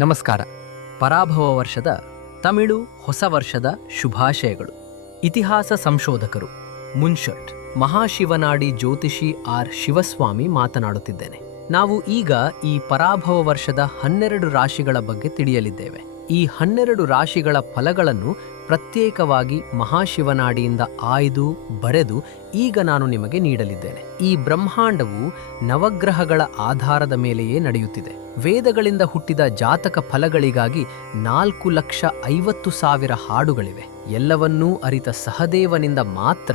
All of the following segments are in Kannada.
ನಮಸ್ಕಾರ. ಪರಾಭವ ವರ್ಷದ ತಮಿಳು ಹೊಸ ವರ್ಷದ ಶುಭಾಶಯಗಳು. ಇತಿಹಾಸ ಸಂಶೋಧಕರು ಮುನ್ಷಟ್, ಮಹಾಶಿವನಾಡಿ ಜ್ಯೋತಿಷಿ ಆರ್ ಶಿವಸ್ವಾಮಿ ಮಾತನಾಡುತ್ತಿದ್ದೇನೆ. ನಾವು ಈಗ ಈ ಪರಾಭವ ವರ್ಷದ 12 ರಾಶಿಗಳ ಬಗ್ಗೆ ತಿಳಿಯಲಿದ್ದೇವೆ. ಈ 12 ರಾಶಿಗಳ ಫಲಗಳನ್ನು ಪ್ರತ್ಯೇಕವಾಗಿ ಮಹಾಶಿವನಾಡಿಯಿಂದ ಆಯ್ದು ಬರೆದು ಈಗ ನಾನು ನಿಮಗೆ ನೀಡಲಿದ್ದೇನೆ. ಈ ಬ್ರಹ್ಮಾಂಡವು ನವಗ್ರಹಗಳ ಆಧಾರದ ಮೇಲೆಯೇ ನಡೆಯುತ್ತಿದೆ. ವೇದಗಳಿಂದ ಹುಟ್ಟಿದ ಜಾತಕ ಫಲಗಳಿಗಾಗಿ 4,50,000 ಹಾಡುಗಳಿವೆ. ಎಲ್ಲವನ್ನೂ ಅರಿತ ಸಹದೇವನಿಂದ ಮಾತ್ರ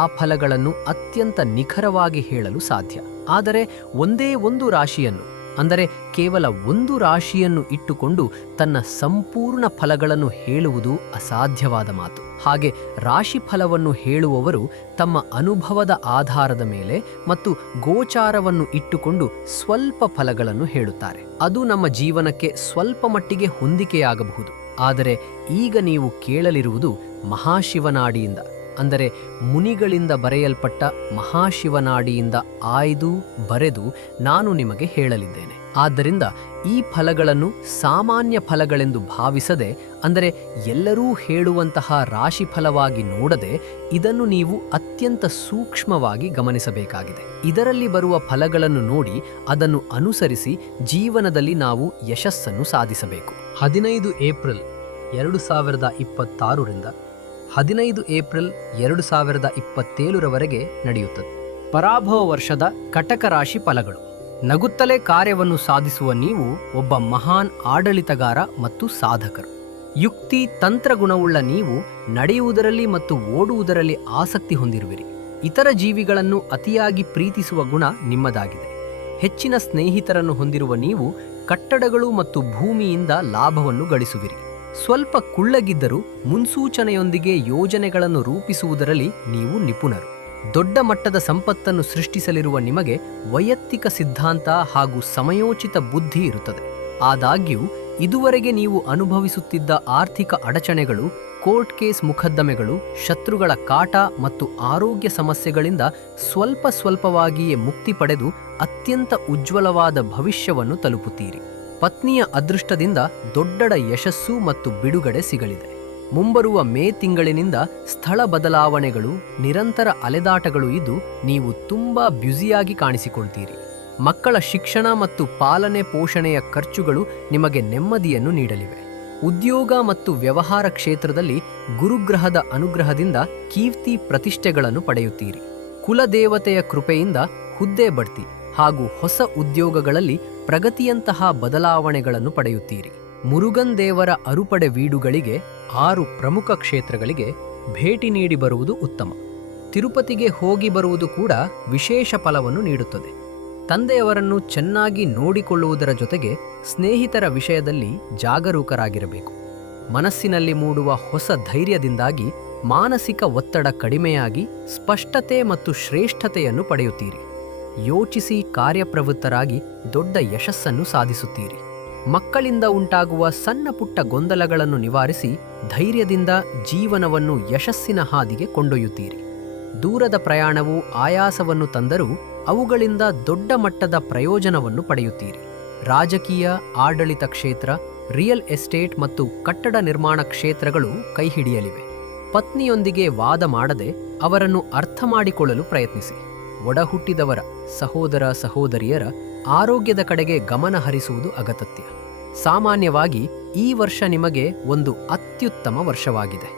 ಆ ಫಲಗಳನ್ನು ಅತ್ಯಂತ ನಿಖರವಾಗಿ ಹೇಳಲು ಸಾಧ್ಯ. ಆದರೆ ಒಂದೇ ಒಂದು ರಾಶಿಯನ್ನು, ಅಂದರೆ ಕೇವಲ ಒಂದು ರಾಶಿಯನ್ನು ಇಟ್ಟುಕೊಂಡು ತನ್ನ ಸಂಪೂರ್ಣ ಫಲಗಳನ್ನು ಹೇಳುವುದು ಅಸಾಧ್ಯವಾದ ಮಾತು. ಹಾಗೆ ರಾಶಿ ಫಲವನ್ನು ಹೇಳುವವರು ತಮ್ಮ ಅನುಭವದ ಆಧಾರದ ಮೇಲೆ ಮತ್ತು ಗೋಚಾರವನ್ನು ಇಟ್ಟುಕೊಂಡು ಸ್ವಲ್ಪ ಫಲಗಳನ್ನು ಹೇಳುತ್ತಾರೆ. ಅದು ನಮ್ಮ ಜೀವನಕ್ಕೆ ಸ್ವಲ್ಪ ಮಟ್ಟಿಗೆ ಹೊಂದಿಕೆಯಾಗಬಹುದು. ಆದರೆ ಈಗ ನೀವು ಕೇಳಲಿರುವುದು ಮಹಾಶಿವನಾಡಿಯಿಂದ, ಅಂದರೆ ಮುನಿಗಳಿಂದ ಬರೆಯಲ್ಪಟ್ಟ ಮಹಾಶಿವನಾಡಿಯಿಂದ ಆಯ್ದು ಬರೆದು ನಾನು ನಿಮಗೆ ಹೇಳಲಿದ್ದೇನೆ. ಆದ್ದರಿಂದ ಈ ಫಲಗಳನ್ನು ಸಾಮಾನ್ಯ ಫಲಗಳೆಂದು ಭಾವಿಸದೆ, ಅಂದರೆ ಎಲ್ಲರೂ ಹೇಳುವಂತಹ ರಾಶಿ ಫಲವಾಗಿ ನೋಡದೆ, ಇದನ್ನು ನೀವು ಅತ್ಯಂತ ಸೂಕ್ಷ್ಮವಾಗಿ ಗಮನಿಸಬೇಕಾಗಿದೆ. ಇದರಲ್ಲಿ ಬರುವ ಫಲಗಳನ್ನು ನೋಡಿ ಅದನ್ನು ಅನುಸರಿಸಿ ಜೀವನದಲ್ಲಿ ನಾವು ಯಶಸ್ಸನ್ನು ಸಾಧಿಸಬೇಕು. 15 ಏಪ್ರಿಲ್ 2026ರಿಂದ 15 ಏಪ್ರಿಲ್ 2027ರವರೆಗೆ ನಡೆಯುತ್ತದೆ. ಪರಾಭವ ವರ್ಷದ ಕಟಕ ರಾಶಿ ಫಲಗಳು. ನಗುತ್ತಲೇ ಕಾರ್ಯವನ್ನು ಸಾಧಿಸುವ ನೀವು ಒಬ್ಬ ಮಹಾನ್ ಆಡಳಿತಗಾರ ಮತ್ತು ಸಾಧಕರು. ಯುಕ್ತಿ ತಂತ್ರಗುಣವುಳ್ಳ ನೀವು ನಡೆಯುವುದರಲ್ಲಿ ಮತ್ತು ಓಡುವುದರಲ್ಲಿ ಆಸಕ್ತಿ ಹೊಂದಿರುವಿರಿ. ಇತರ ಜೀವಿಗಳನ್ನು ಅತಿಯಾಗಿ ಪ್ರೀತಿಸುವ ಗುಣ ನಿಮ್ಮದಾಗಿದೆ. ಹೆಚ್ಚಿನ ಸ್ನೇಹಿತರನ್ನು ಹೊಂದಿರುವ ನೀವು ಕಟ್ಟಡಗಳು ಮತ್ತು ಭೂಮಿಯಿಂದ ಲಾಭವನ್ನು ಗಳಿಸುವಿರಿ. ಸ್ವಲ್ಪ ಕುಳ್ಳಗಿದ್ದರೂ ಮುನ್ಸೂಚನೆಯೊಂದಿಗೆ ಯೋಜನೆಗಳನ್ನು ರೂಪಿಸುವುದರಲ್ಲಿ ನೀವು ನಿಪುಣರು. ದೊಡ್ಡ ಮಟ್ಟದ ಸಂಪತ್ತನ್ನು ಸೃಷ್ಟಿಸಲಿರುವ ನಿಮಗೆ ವೈಯಕ್ತಿಕ ಸಿದ್ಧಾಂತ ಹಾಗೂ ಸಮಯೋಚಿತ ಬುದ್ಧಿ ಇರುತ್ತದೆ. ಆದಾಗ್ಯೂ ಇದುವರೆಗೆ ನೀವು ಅನುಭವಿಸುತ್ತಿದ್ದ ಆರ್ಥಿಕ ಅಡಚಣೆಗಳು, ಕೋರ್ಟ್ ಕೇಸ್ ಮುಖದ್ದಮೆಗಳು, ಶತ್ರುಗಳ ಕಾಟ ಮತ್ತು ಆರೋಗ್ಯ ಸಮಸ್ಯೆಗಳಿಂದ ಸ್ವಲ್ಪವಾಗಿಯೇ ಮುಕ್ತಿ ಪಡೆದು ಅತ್ಯಂತ ಉಜ್ವಲವಾದ ಭವಿಷ್ಯವನ್ನು ತಲುಪುತ್ತೀರಿ. ಪತ್ನಿಯ ಅದೃಷ್ಟದಿಂದ ದೊಡ್ಡ ಯಶಸ್ಸು ಮತ್ತು ಬಿಡುಗಡೆ ಸಿಗಲಿದೆ. ಮುಂಬರುವ ಮೇ ತಿಂಗಳಿನಿಂದ ಸ್ಥಳ ಬದಲಾವಣೆಗಳು, ನಿರಂತರ ಅಲೆದಾಟಗಳು ಇದ್ದು ನೀವು ತುಂಬಾ ಬ್ಯುಸಿಯಾಗಿ ಕಾಣಿಸಿಕೊಳ್ತೀರಿ. ಮಕ್ಕಳ ಶಿಕ್ಷಣ ಮತ್ತು ಪಾಲನೆ ಪೋಷಣೆಯ ಖರ್ಚುಗಳು ನಿಮಗೆ ನೆಮ್ಮದಿಯನ್ನು ನೀಡಲಿವೆ. ಉದ್ಯೋಗ ಮತ್ತು ವ್ಯವಹಾರ ಕ್ಷೇತ್ರದಲ್ಲಿ ಗುರುಗ್ರಹದ ಅನುಗ್ರಹದಿಂದ ಕೀರ್ತಿ ಪ್ರತಿಷ್ಠೆಗಳನ್ನು ಪಡೆಯುತ್ತೀರಿ. ಕುಲದೇವತೆಯ ಕೃಪೆಯಿಂದ ಹುದ್ದೆ ಬಡ್ತಿ ಹಾಗೂ ಹೊಸ ಉದ್ಯೋಗಗಳಲ್ಲಿ ಪ್ರಗತಿಯಂತಹ ಬದಲಾವಣೆಗಳನ್ನು ಪಡೆಯುತ್ತೀರಿ. ಮುರುಗನ್ ದೇವರ ಅರುಪಡೆ ವೀಡುಗಳಿಗೆ 6 ಪ್ರಮುಖ ಕ್ಷೇತ್ರಗಳಿಗೆ ಭೇಟಿ ನೀಡಿ ಬರುವುದು ಉತ್ತಮ. ತಿರುಪತಿಗೆ ಹೋಗಿ ಬರುವುದು ಕೂಡ ವಿಶೇಷ ಫಲವನ್ನು ನೀಡುತ್ತದೆ. ತಂದೆಯವರನ್ನು ಚೆನ್ನಾಗಿ ನೋಡಿಕೊಳ್ಳುವುದರ ಜೊತೆಗೆ ಸ್ನೇಹಿತರ ವಿಷಯದಲ್ಲಿ ಜಾಗರೂಕರಾಗಿರಬೇಕು. ಮನಸ್ಸಿನಲ್ಲಿ ಮೂಡುವ ಹೊಸ ಧೈರ್ಯದಿಂದಾಗಿ ಮಾನಸಿಕ ಒತ್ತಡ ಕಡಿಮೆಯಾಗಿ ಸ್ಪಷ್ಟತೆ ಮತ್ತು ಶ್ರೇಷ್ಠತೆಯನ್ನು ಪಡೆಯುತ್ತೀರಿ. ಯೋಚಿಸಿ ಕಾರ್ಯಪ್ರವೃತ್ತರಾಗಿ ದೊಡ್ಡ ಯಶಸ್ಸನ್ನು ಸಾಧಿಸುತ್ತೀರಿ. ಮಕ್ಕಳಿಂದ ಉಂಟಾಗುವ ಸಣ್ಣ ಪುಟ್ಟ ಗೊಂದಲಗಳನ್ನು ನಿವಾರಿಸಿ ಧೈರ್ಯದಿಂದ ಜೀವನವನ್ನು ಯಶಸ್ಸಿನ ಹಾದಿಗೆ ಕೊಂಡೊಯ್ಯುತ್ತೀರಿ. ದೂರದ ಪ್ರಯಾಣವು ಆಯಾಸವನ್ನು ತಂದರೂ ಅವುಗಳಿಂದ ದೊಡ್ಡ ಮಟ್ಟದ ಪ್ರಯೋಜನವನ್ನು ಪಡೆಯುತ್ತೀರಿ. ರಾಜಕೀಯ, ಆಡಳಿತ ಕ್ಷೇತ್ರ, ರಿಯಲ್ ಎಸ್ಟೇಟ್ ಮತ್ತು ಕಟ್ಟಡ ನಿರ್ಮಾಣ ಕ್ಷೇತ್ರಗಳು ಕೈಹಿಡಿಯಲಿವೆ. ಪತ್ನಿಯೊಂದಿಗೆ ವಾದ ಮಾಡದೆ ಅವರನ್ನು ಅರ್ಥ ಮಾಡಿಕೊಳ್ಳಲು ಪ್ರಯತ್ನಿಸಿ. ಒಡಹುಟ್ಟಿದವರ ಸಹೋದರ ಸಹೋದರಿಯರ ಆರೋಗ್ಯದ ಕಡೆಗೆ ಗಮನ ಹರಿಸುವುದು ಅಗತ್ಯ. ಸಾಮಾನ್ಯವಾಗಿ ಈ ವರ್ಷ ನಿಮಗೆ ಒಂದು ಅತ್ಯುತ್ತಮ ವರ್ಷವಾಗಿದೆ.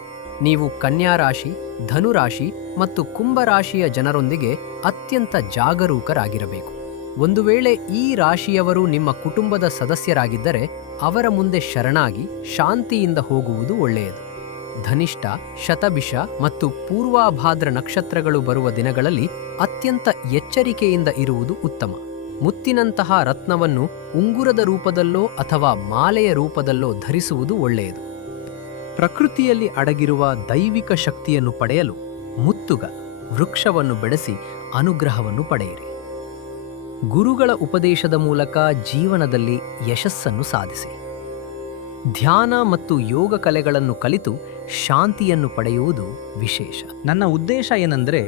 ನೀವು ಕನ್ಯಾ ರಾಶಿ, ಧನುರಾಶಿ ಮತ್ತು ಕುಂಭರಾಶಿಯ ಜನರೊಂದಿಗೆ ಅತ್ಯಂತ ಜಾಗರೂಕರಾಗಿರಬೇಕು. ಒಂದು ವೇಳೆ ಈ ರಾಶಿಯವರು ನಿಮ್ಮ ಕುಟುಂಬದ ಸದಸ್ಯರಾಗಿದ್ದರೆ ಅವರ ಮುಂದೆ ಶರಣಾಗಿ ಶಾಂತಿಯಿಂದ ಹೋಗುವುದು ಒಳ್ಳೆಯದು. ಧನಿಷ್ಠ, ಶತಭಿಷ ಮತ್ತು ಪೂರ್ವಾಭಾದ್ರ ನಕ್ಷತ್ರಗಳು ಬರುವ ದಿನಗಳಲ್ಲಿ ಅತ್ಯಂತ ಎಚ್ಚರಿಕೆಯಿಂದ ಇರುವುದು ಉತ್ತಮ. ಮುತ್ತಿನಂತಹ ರತ್ನವನ್ನು ಉಂಗುರದ ರೂಪದಲ್ಲೋ ಅಥವಾ ಮಾಲೆಯ ರೂಪದಲ್ಲೋ ಧರಿಸುವುದು ಒಳ್ಳೆಯದು. ಪ್ರಕೃತಿಯಲ್ಲಿ ಅಡಗಿರುವ ದೈವಿಕ ಶಕ್ತಿಯನ್ನು ಪಡೆಯಲು ಮುತ್ತುಗ ವೃಕ್ಷವನ್ನು ಬೆಳೆಸಿ ಅನುಗ್ರಹವನ್ನು ಪಡೆಯಿರಿ. ಗುರುಗಳ ಉಪದೇಶದ ಮೂಲಕ ಜೀವನದಲ್ಲಿ ಯಶಸ್ಸನ್ನು ಸಾಧಿಸಿ. ಧ್ಯಾನ ಮತ್ತು ಯೋಗ ಕಲೆಗಳನ್ನು ಕಲಿತು ಶಾಂತಿಯನ್ನು ಪಡೆಯುವುದು ವಿಶೇಷ. ನನ್ನ ಉದ್ದೇಶ ಏನೆಂದರೆ,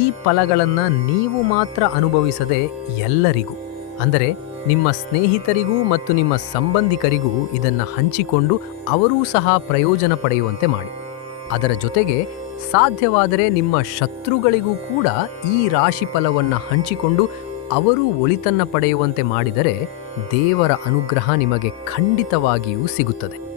ಈ ಫಲಗಳನ್ನು ನೀವು ಮಾತ್ರ ಅನುಭವಿಸದೆ ಎಲ್ಲರಿಗೂ, ಅಂದರೆ ನಿಮ್ಮ ಸ್ನೇಹಿತರಿಗೂ ಮತ್ತು ನಿಮ್ಮ ಸಂಬಂಧಿಕರಿಗೂ ಇದನ್ನು ಹಂಚಿಕೊಂಡು ಅವರೂ ಸಹ ಪ್ರಯೋಜನ ಪಡೆಯುವಂತೆ ಮಾಡಿ. ಅದರ ಜೊತೆಗೆ ಸಾಧ್ಯವಾದರೆ ನಿಮ್ಮ ಶತ್ರುಗಳಿಗೂ ಕೂಡ ಈ ರಾಶಿಫಲವನ್ನು ಹಂಚಿಕೊಂಡು ಅವರೂ ಒಳಿತನ್ನ ಪಡೆಯುವಂತೆ ಮಾಡಿದರೆ ದೇವರ ಅನುಗ್ರಹ ನಿಮಗೆ ಖಂಡಿತವಾಗಿಯೂ ಸಿಗುತ್ತದೆ.